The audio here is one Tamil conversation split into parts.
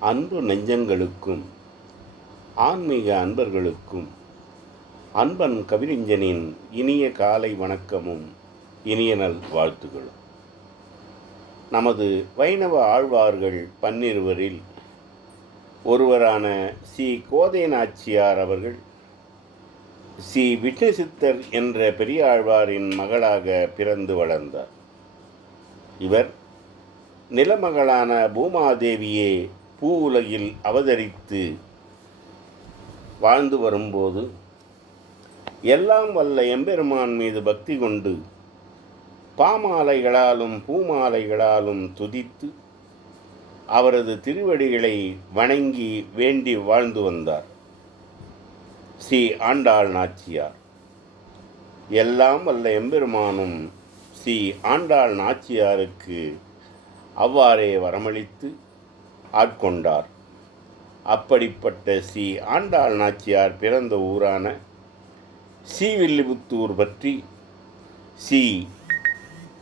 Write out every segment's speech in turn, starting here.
அன்பு நெஞ்சங்களுக்கும் ஆன்மீக அன்பர்களுக்கும் அன்பன் கவிரிஞ்சனின் இனிய காலை வணக்கமும் இனிய நல் வாழ்த்துகளும். நமது வைணவ ஆழ்வார்கள் பன்னிருவரில் ஒருவரான சி. கோதை நாச்சியார் அவர்கள் சி. விஷ்ணுசித்தர் என்ற பெரியாழ்வாரின் மகளாக பிறந்து வளர்ந்தார். இவர் நிலமகளான பூமாதேவியே பூ உலகில் அவதரித்து வாழ்ந்து வரும்போது எல்லாம் வல்ல எம்பெருமான் மீது பக்தி கொண்டு பாமாலைகளாலும் பூமாலைகளாலும் துதித்து அவரது திருவடிகளை வணங்கி வேண்டி வாழ்ந்து வந்தார். ஸ்ரீ ஆண்டாள் நாச்சியார். எல்லாம் வல்ல எம்பெருமானும் ஸ்ரீ ஆண்டாள் நாச்சியாருக்கு அவ்வாறே வரமளித்து ஆட்கொண்டார். அப்படிப்பட்ட ஸ்ரீ ஆண்டாள் நாச்சியார் பிறந்த ஊரான ஸ்ரீவில்லிபுத்தூர் பற்றி ஸ்ரீ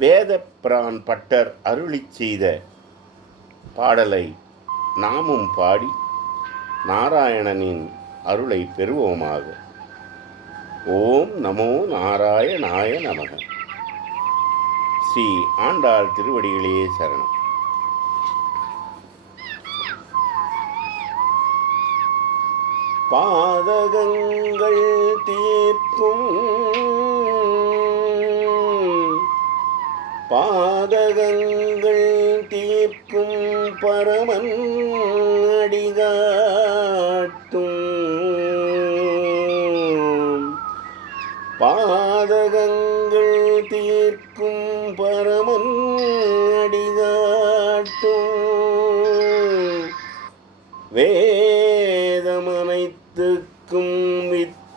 வேதப்பிரான் பட்டர் அருளி செய்த பாடலை நாமும் பாடி நாராயணனின் அருளை பெறுவோமாக. ஓம் நமோ நாராயணாய நமக. ஸ்ரீ ஆண்டாள் திருவடிகளே சரணம். பாதகங்கள் தீர்க்கும் பாதகங்கள் தீர்க்கும் பரமன் அடிகாட்டும். பாதகங்கள் தீர்க்கும் பரமன் அடிகாட்டும். வே வித்துக்கும் வித்தாகும்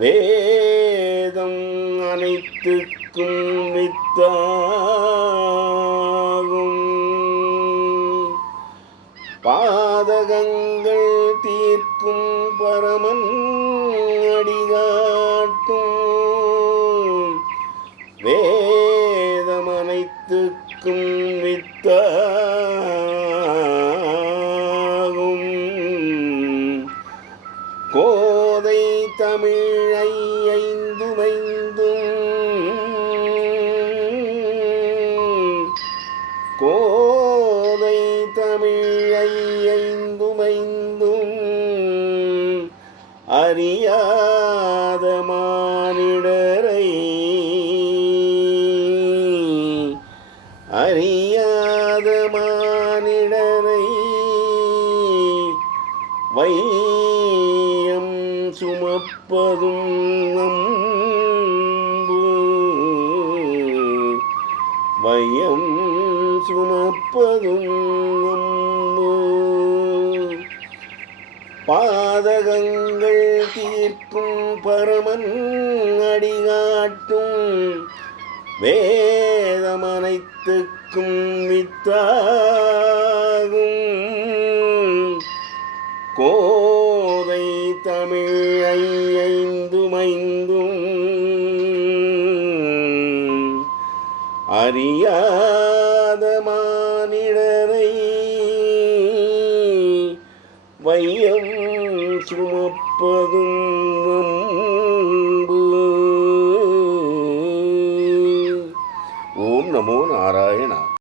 வேதம் அனைத்துக்கும் வித்தாகும் பாதகங்கள் தீர்க்கும் பரமன் அடிகார் வேதமனைத்துக்கும் வித்தாகும் கோதை தமிழை ஐந்துமைந்தும். கோதை தமிழை ஐந்துமைந்தும். அறியாத மானிடரை அறியாத மானிடரை வையம் சுமப்பதும் நம்பு வையம் சுமப்பதும் நம்பு பாதகங்கள் தீர்க்கும் பரமன் அடிகாட்டும் வேதமனை வித்துக்கும் வித்தாகும் கோதை தமிழை ஐந்துமைந்தும் அறியாத மானிடரை வையம் சுமப்பதும் ஓம் நமோ நாராயணா